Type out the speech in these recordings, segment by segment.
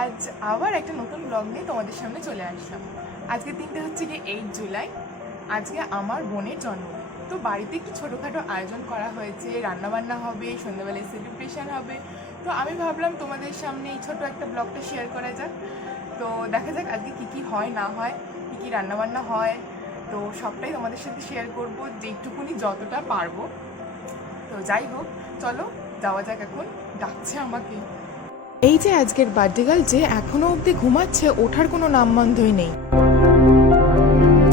আজ আবার একটা নতুন ব্লগ নিয়ে তোমাদের সামনে চলে আসলাম। আজকের দিনটা হচ্ছে কি 8 জুলাই। আজকে আমার বোনের জন্মদিন, তো বাড়িতে একটু ছোটোখাটো আয়োজন করা হয়েছে, রান্নাবান্না হবে, সন্ধ্যাবেলায় সেলিব্রেশন হবে। তো আমি ভাবলাম তোমাদের সামনে এই ছোটো একটা ব্লগটা শেয়ার করা যাক। তো দেখা যাক আজকে কী কী হয় না হয়, কী কী রান্নাবান্না হয়, তো সবটাই তোমাদের সাথে শেয়ার করব যেটুকুনি যতটা পারবো। তো যাই হোক, চলো যাওয়া যাক। এখন ডাকছে আমাকে। এই যে আজকের বার্থডে গার্ল, যে এখনো অবধি ঘুমাচ্ছে, ওঠার কোনো নামগন্ধই নেই।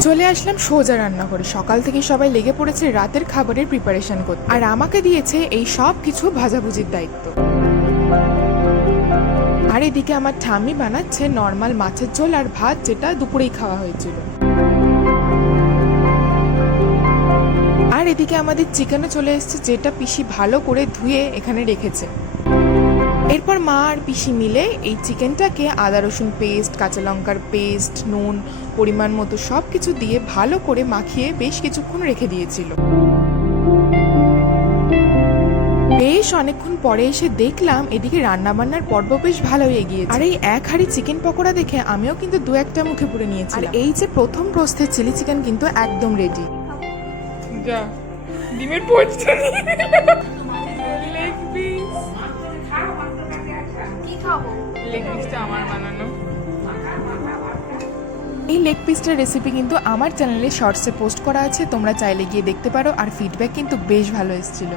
চলে আসলাম সোজা রান্নাঘরে। সকাল থেকে সবাই লেগে পড়েছে রাতের খাবারের প্রিপারেশন করতে, আর আমাকে দিয়েছে এই সব কিছু ভাজাভুজির দায়িত্ব। আর এদিকে আমার ঠাম্মি বানাচ্ছে নর্মাল মাছের ঝোল আর ভাত, যেটা দুপুরেই খাওয়া হয়েছিল। আর এদিকে আমাদের চিকেনও চলে এসেছে, যেটা পিসি ভালো করে ধুয়ে এখানে রেখেছে। এরপর মা আর পিসি মিলে এই চিকেনটাকে আদা রসুন পেস্ট, কাঁচা লঙ্কার পেস্ট, নুন পরিমাণ মতো সব কিছু দিয়ে ভালো করে মাখিয়ে বেশ কিছুক্ষণ রেখে দিয়েছিল। বেশ অনেকক্ষণ পরে এসে দেখলাম এদিকে রান্নাবান্নার পর্ব বেশ ভালোই এগিয়েছে। আর এই এক হাঁড়ি চিকেন পকোড়া দেখে আমিও কিন্তু দু একটা মুখে পুরে নিয়েছি। আর এই যে প্রথম প্রস্থের চিলি চিকেন কিন্তু একদম রেডি। যা ডিমের পোচটা লেগ পিস, কি খাবো? লেগ পিসটা আমার বানানো। এই লেগ পিসটার রেসিপি কিন্তু আমার চ্যানেলে শর্টসে পোস্ট করা আছে, তোমরা চাইলে গিয়ে দেখতে পারো। আর ফিডব্যাক কিন্তু বেশ ভালো এসেছিল।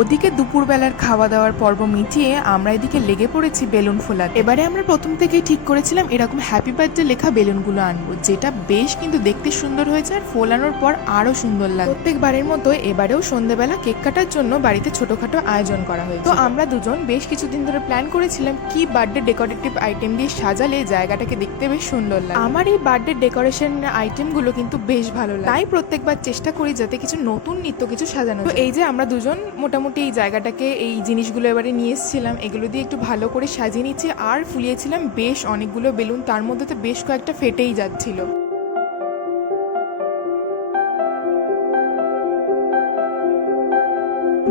ওদিকে দুপুরবেলার খাওয়া দাওয়ার পর্ব মিটিয়ে আমরা এদিকে লেগে পড়েছি বেলুন ফোলাতে। এবারে আমরা প্রথম থেকেই ঠিক করেছিলাম এরকম হ্যাপি বার্থডে লেখা বেলুনগুলো আনবো, যেটা বেশ কিন্তু দেখতে সুন্দর হয়েছে আর ফোলানোর পর আরো সুন্দর লাগে। প্রত্যেকবারের মতো এবারেও সন্ধ্যেবেলা কেক কাটার জন্য বাড়িতে ছোটখাটো আয়োজন করা হয়েছে। তো আমরা দুজন বেশ কিছুদিন ধরে প্ল্যান করেছিলাম কি বার্থডে ডেকোরেটিভ আইটেম দিয়ে সাজালে জায়গাটাকে দেখতে বেশ সুন্দর লাগে। আমার এই বার্থডে ডেকোরেশন আইটেমগুলো কিন্তু বেশ ভালো লাগে, তাই প্রত্যেকবার চেষ্টা করি যাতে কিছু নতুন নিত্য কিছু সাজানো। তো এই যে আমরা দুজন মোটামুটি এই জায়গাটাকে এই জিনিসগুলো এবারে নিয়ে এসেছিলাম, এগুলো দিয়ে একটু ভালো করে সাজিয়ে নিচ্ছি। আর ফুলিয়েছিলাম বেশ অনেকগুলো বেলুন, তার মধ্যে তো বেশ কয়েকটা ফেটেই যাচ্ছিল।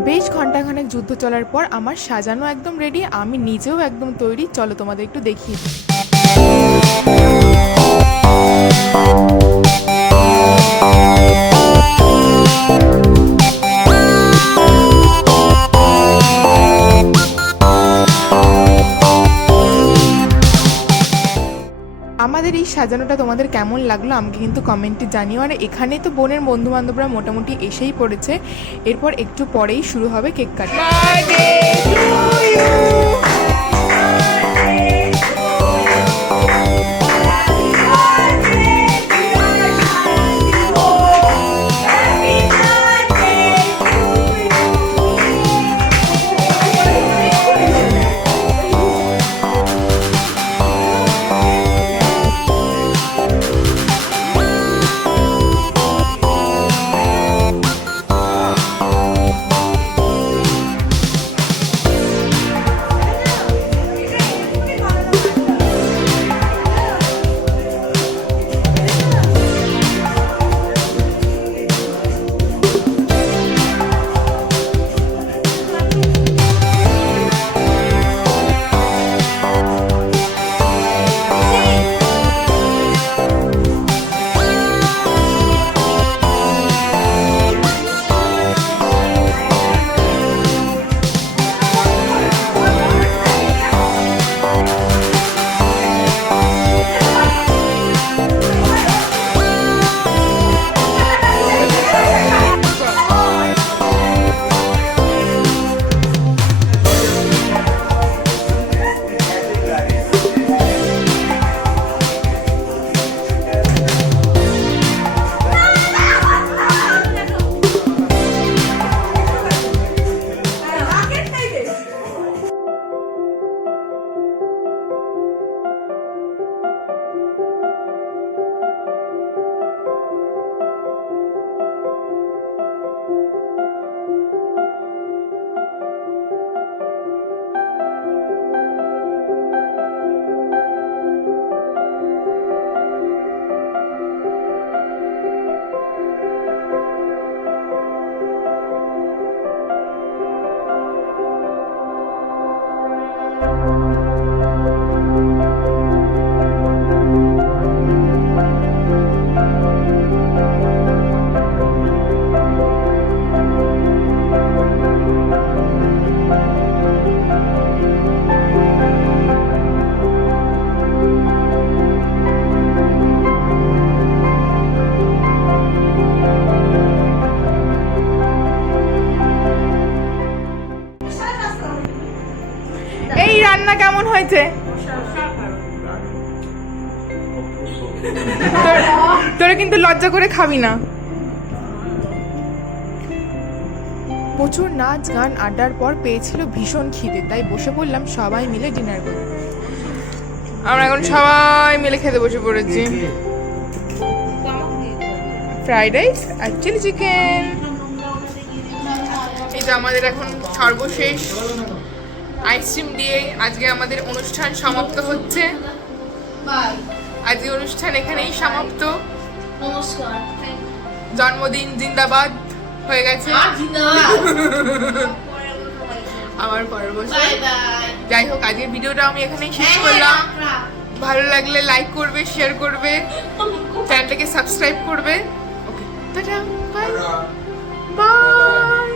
বেশ ঘন্টাখানেক যুদ্ধ চলার পর আমার সাজানো একদম রেডি, আমি নিজেও একদম তৈরি। চলো তোমাদের একটু দেখিয়ে দিই। আমাদের এই সাজানোটা তোমাদের কেমন লাগলো আমাকে কিন্তু কমেন্টে জানিও। আর এখানে তো বোনের বন্ধু বান্ধবরা মোটামুটি এসেই পড়েছে। এরপর একটু পরেই শুরু হবে কেক কাটা। কেমন হয়েছে? তোরা কিন্তু লজ্জা করে খাবি না। প্রচুর নাচ গান আড্ডার পর পেয়েছিল ভীষণ খিদে, তাই বসে পড়লাম সবাই মিলে ডিনার করতে। আমরা এখন সবাই মিলে খেতে বসে পড়েছি। ফ্রাইড রাইস আর চিলি চিকেন। এটা আমাদের এখন সর্বশেষ আইসক্রিম দিয়ে আজকে আমাদের অনুষ্ঠান সমাপ্ত হচ্ছে। আজকে অনুষ্ঠান এখানেই সমাপ্ত। জন্মদিন জিন্দাবাদ হয়ে গেছে আমার পরের বছর। যাই হোক, আজকের ভিডিওটা আমি এখানেই শেষ করলাম। ভালো লাগলে লাইক করবে, শেয়ার করবে, চ্যানেলটাকে সাবস্ক্রাইব করবে। ওকে, টাটা, বাই বাই।